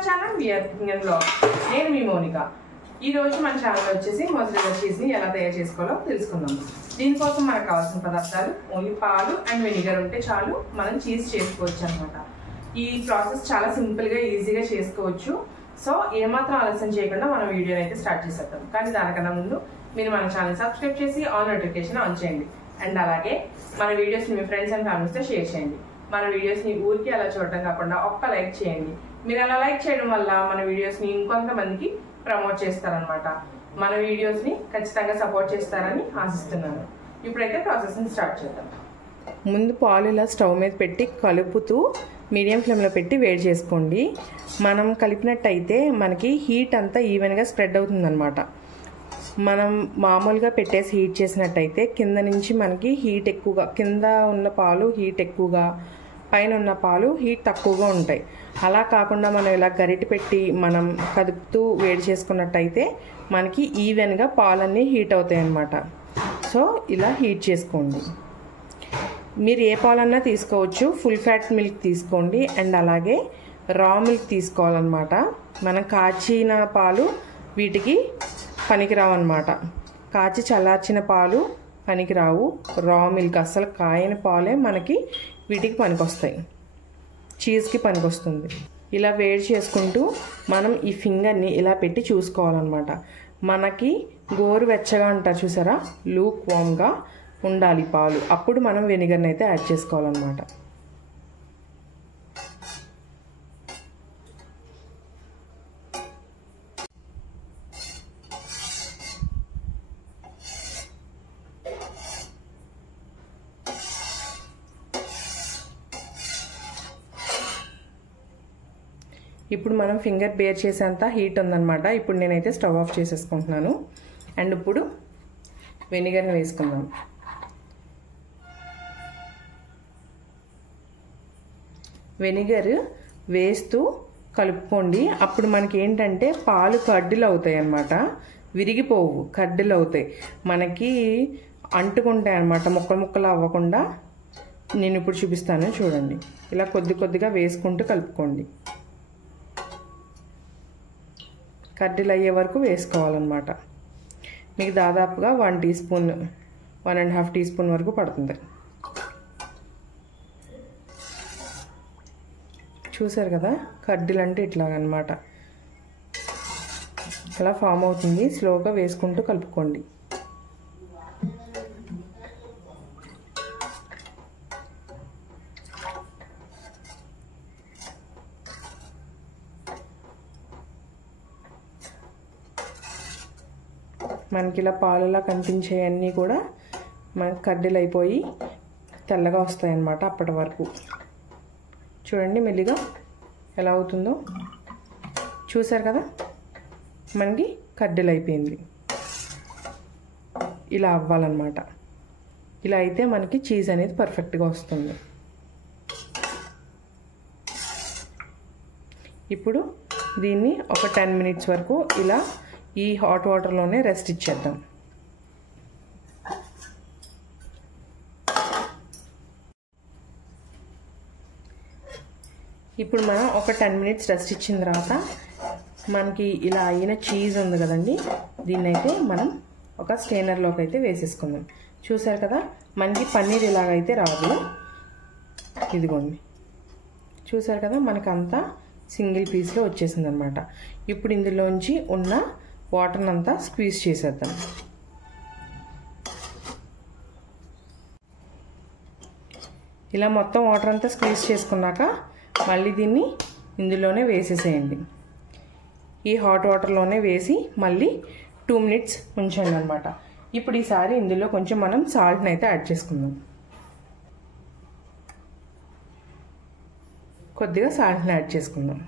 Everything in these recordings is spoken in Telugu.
our channel VR Cooking and Vlog. నేను మీ మోనిక. ఈ రోజు మన ఛానల్ వచ్చేసి మొజరెల్లా చీజ్ ని ఎలా తయారు చేసుకోవాలో తెలుసుకుందాం. దీనికోసం మనకు కావాల్సిన పదార్థాలు ఓన్లీ పాలు అండ్ వెనిగర్ ఉంటే చాలు మనం చీజ్ చేసుకోవచ్చు అన్నమాట. ఈ ప్రాసెస్ చాలా సింపుల్ గా ఈజీగా చేసుకోవచ్చు. సో ఏమాత్రం ఆలస్యం చేయకుండా మనం వీడియోని అయితే స్టార్ట్ చేసేద్దాం. కానీ దానికన్నా ముందు మీరు మన ఛానల్ సబ్స్క్రైబ్ చేసి ఆల్ నోటిఫికేషన్ ఆన్ చేయండి. అండ్ అలాగే మన videos me friends and families తో షేర్ చేయండి. మన వీడియోస్ ని ఊరికి అలా చూడటం కాకుండా ఒక్క లైక్ చేయండి. మీరు అలా లైక్ చేయడం వల్ల మన వీడియోస్ ని ఇంకొంతమందికి ప్రమోట్ చేస్తారనమాట. మన వీడియోస్ ని ఖచ్చితంగా సపోర్ట్ చేస్తారని ఆశిస్తున్నాను. ఇప్పుడైతే ప్రాసెస్ ని స్టార్ట్ చేద్దాం. ముందు పాలు ఇలా స్టవ్ మీద పెట్టి కలుపుతూ మీడియం ఫ్లేమ్లో పెట్టి వేడి చేసుకోండి. మనం కలిపినట్టయితే మనకి హీట్ అంతా ఈవెన్గా స్ప్రెడ్ అవుతుందన్నమాట. మనం మామూలుగా పెట్టేసి హీట్ చేసినట్టయితే కింద నుంచి మనకి హీట్ ఎక్కువగా, కింద ఉన్న పాలు హీట్ ఎక్కువగా, పైన ఉన్న పాలు హీట్ తక్కువగా ఉంటాయి. అలా కాకుండా మనం ఇలా గరిటె పెట్టి మనం కదుపుతూ వేడి చేసుకున్నట్టయితే మనకి ఈవెన్గా పాలన్నీ హీట్ అవుతాయి అన్నమాట. సో ఇలా హీట్ చేసుకోండి. మీరు ఏ పాలన్నా తీసుకోవచ్చు. ఫుల్ ఫ్యాట్ మిల్క్ తీసుకోండి. అండ్ అలాగే రా మిల్క్ తీసుకోవాలన్నమాట. మనం కాచిన పాలు వీటికి పనికిరావు అన్నమాట. కాచి చల్లార్చిన పాలు పనికిరావు. రా మిల్క్ అస్సలు కాయని పాలే మనకి వీటికి పనికొస్తాయి, చీజ్కి పనికొస్తుంది. ఇలా వేడి చేసుకుంటూ మనం ఈ ఫింగర్ని ఇలా పెట్టి చూసుకోవాలన్నమాట. మనకి గోరువెచ్చగా అంటారు చూసారా, లూక్ వామ్గా ఉండాలి పాలు. అప్పుడు మనం వెనిగర్ని అయితే యాడ్ చేసుకోవాలన్నమాట. ఇప్పుడు మనం ఫింగర్ బేర్ చేసేంత హీట్ ఉందన్నమాట. ఇప్పుడు నేనైతే స్టవ్ ఆఫ్ చేసేసుకుంటున్నాను. అండ్ ఇప్పుడు వెనిగర్ని వేసుకుందాం. వెనిగర్ వేస్తూ కలుపుకోండి. అప్పుడు మనకి ఏంటంటే పాలు కడ్డీలు అవుతాయి అన్నమాట. విరిగిపోవు, కడ్డీలు అవుతాయి, మనకి అంటుకుంటాయి అన్నమాట. ముక్కలు ముక్కలు అవ్వకుండా నేను ఇప్పుడు చూపిస్తాను చూడండి. ఇలా కొద్ది కొద్దిగా వేసుకుంటూ కలుపుకోండి. కడ్డీలు అయ్యే వరకు వేసుకోవాలన్నమాట. మీకు దాదాపుగా 1 టీ స్పూన్ 1.5 టీ స్పూన్ వరకు పడుతుంది. చూసారు కదా, కడ్డీలు అంటే ఇట్లాగనమాట. అలా ఫామ్ అవుతుంది. స్లోగా వేసుకుంటూ కలుపుకోండి. మనకి ఇలా పాలులా కనిపించేవన్నీ కూడా మనకి కడ్డీలు అయిపోయి తెల్లగా వస్తాయి అన్నమాట. అప్పటి వరకు చూడండి మెల్లిగా ఎలా అవుతుందో. చూసారు కదా, మనకి కడ్డీలు అయిపోయింది. ఇలా అవ్వాలన్నమాట. ఇలా అయితే మనకి చీజ్ అనేది పర్ఫెక్ట్గా వస్తుంది. ఇప్పుడు దీన్ని ఒక 10 మినిట్స్ వరకు ఇలా ఈ హాట్ వాటర్లోనే రెస్ట్ ఇచ్చేద్దాం. ఇప్పుడు మనం ఒక 10 మినిట్స్ రెస్ట్ ఇచ్చిన తర్వాత మనకి ఇలా అయిన చీజ్ ఉంది కదండి, దీన్నైతే మనం ఒక స్టెయినర్లోకి అయితే వేసేసుకుందాం. చూసారు కదా, మనకి పన్నీర్ ఇలాగైతే రాదు. ఇదిగోండి, చూసారు కదా, మనకంతా సింగిల్ పీస్లో వచ్చేసింది అనమాట. ఇప్పుడు ఇందులోంచి ఉన్న వాటర్ని అంతా స్క్వీజ్ చేసేద్దాం. ఇలా మొత్తం వాటర్ అంతా స్క్వీజ్ చేసుకున్నాక మళ్ళీ దీన్ని ఇందులోనే వేసేసేయండి. ఈ హాట్ వాటర్లోనే వేసి మళ్ళీ 2 మినిట్స్ ఉంచండి అనమాట. ఇప్పుడు ఈసారి ఇందులో కొంచెం మనం సాల్ట్ని అయితే యాడ్ చేసుకుందాం. కొద్దిగా సాల్ట్ని యాడ్ చేసుకుందాం.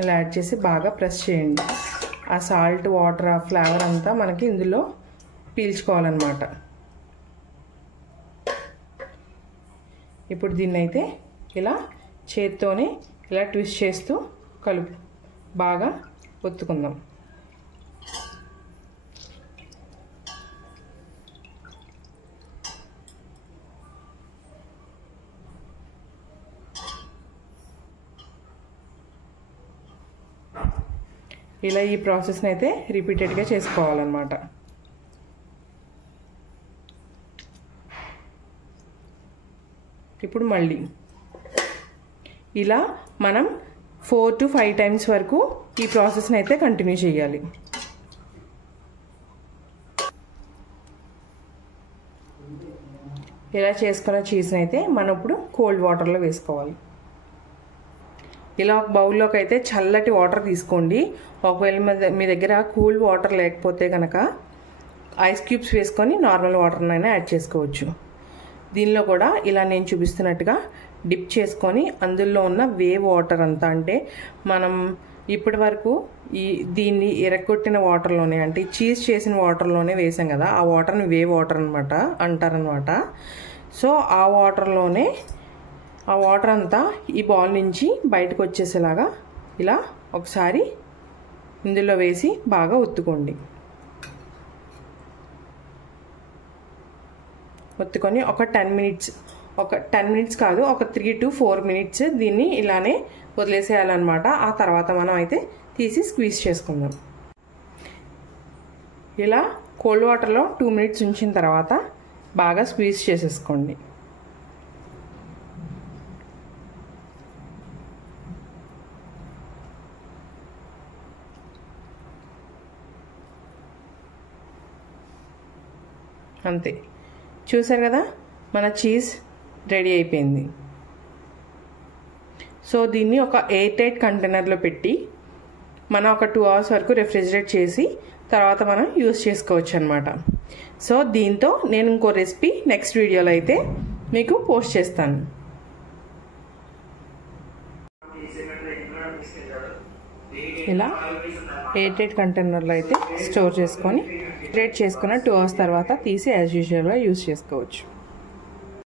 ఇలా యాడ్ చేసి బాగా ప్రెస్ చేయండి. ఆ సాల్ట్, వాటర్, ఆ ఫ్లేవర్ అంతా మనకి ఇందులో పీల్చుకోవాలన్నమాట. ఇప్పుడు దీన్ని అయితే ఇలా చేత్తోనే ఇలా ట్విస్ట్ చేస్తూ బాగా ఒత్తుకుందాం. ఇలా ఈ ప్రాసెస్ని అయితే రిపీటెడ్గా చేసుకోవాలన్నమాట. ఇప్పుడు మళ్ళీ ఇలా మనం 4 to 5 times వరకు ఈ ప్రాసెస్ని అయితే కంటిన్యూ చేయాలి. ఇలా చేసుకున్న చీజ్ని అయితే మనం ఇప్పుడు కోల్డ్ వాటర్లో వేసుకోవాలి. ఇలా ఒక బౌల్లోకి అయితే చల్లటి వాటర్ తీసుకోండి. ఒకవేళ మీ దగ్గర కూల్ వాటర్ లేకపోతే కనుక ఐస్ క్యూబ్స్ వేసుకొని నార్మల్ వాటర్నైనా యాడ్ చేసుకోవచ్చు. దీనిలో కూడా ఇలా నేను చూపిస్తున్నట్టుగా డిప్ చేసుకొని అందులో ఉన్న వేవ్ వాటర్ అంతా, అంటే మనం ఇప్పటి వరకు దీన్ని ఎరగొట్టిన వాటర్లోనే, అంటే చీజ్ చేసిన వాటర్లోనే వేసాం కదా, ఆ వాటర్ని వేవ్ వాటర్ అంటారనమాట. సో ఆ వాటర్లోనే ఆ వాటర్ అంతా ఈ బౌల్ నుంచి బయటకు వచ్చేసేలాగా ఇలా ఒకసారి ఇందులో వేసి బాగా ఒత్తుకోండి. ఒత్తుకొని ఒక 10 minutes కాదు, ఒక 3 to 4 minutes దీన్ని ఇలానే వదిలేసేయాలన్నమాట. ఆ తర్వాత మనం అయితే తీసి స్క్వీజ్ చేసుకుందాం. ఇలా కోల్డ్ వాటర్లో 2 minutes ఉంచిన తర్వాత బాగా స్క్వీజ్ చేసేసుకోండి. అంతే, చూసారు కదా మన చీజ్ రెడీ అయిపోయింది. సో దీన్ని ఒక ఎయిర్ టైట్ కంటైనర్లో పెట్టి మనం ఒక 2 hours వరకు రెఫ్రిజిరేట్ చేసి తర్వాత మనం యూస్ చేసుకోవచ్చు అనమాట. సో దీంతో నేను ఇంకో రెసిపీ నెక్స్ట్ వీడియోలో అయితే మీకు పోస్ట్ చేస్తాను. ఇలా ఎయిర్ టైట్ కంటైనర్లో అయితే స్టోర్ చేసుకొని రేట్ చేసుకున్న 2 hours తర్వాత తీసి యాజ్ యూజువల్గా యూస్ చేసుకోవచ్చు.